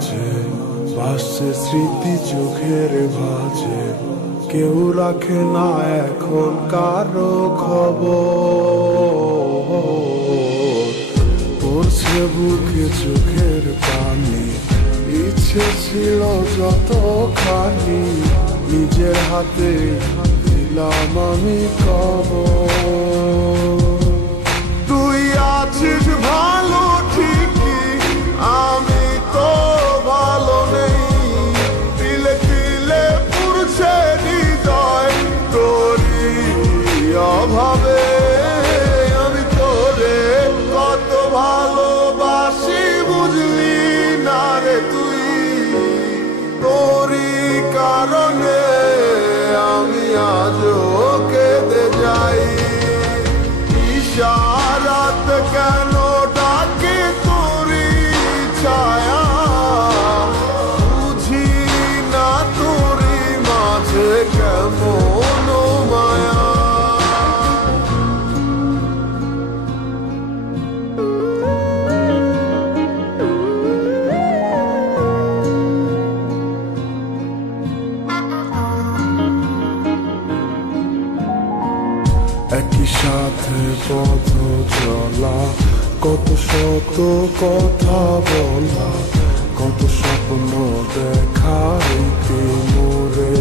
মাঝে ভাসছে স্মৃতি চোখের ভাঁজে, কেউ রাখে না এখন কারো খবর। পড়ছে বুকে চোখের পানি, ইচ্ছে ছিল যতখানি, নিজের হাতে দিলাম আমি কবর। তুই আছিস ভালো ঠিকই, আমি তো ভালো নেই, তিলে তিলে পুড়ছে হৃদয় তোরই অভাবে। আমি তোরে কত ভালোবাসি বুঝলি না রে তুই, তোরই কারণে আমি আজও কেঁদে যাই। ইশারাত কেন ডাকে তোরই ছায়া, বুঝি না তোরই মাঝে কেমন মায়া। একই সাথে পথ চলা, কত শত কথা বলা, কত স্বপ্ন দেখা মোরে,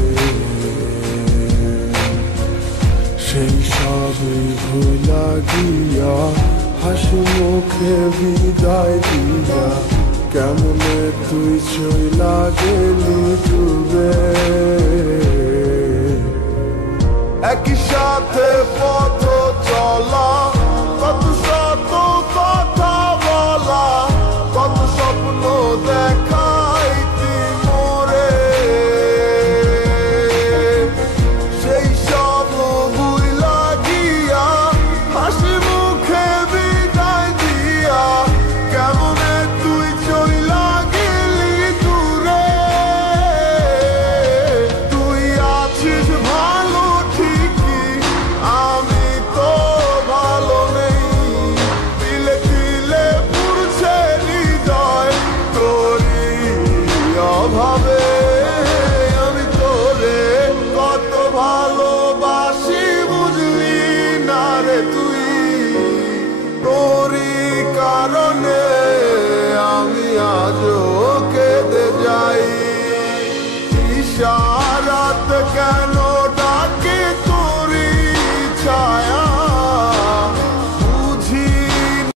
সেই সবই ভুলা গিয়া হাসি মুখে বিদায় দিয়া, কেমনে তুই চইলা গেলি ডুবে। একই সাথে পথ চলা, কত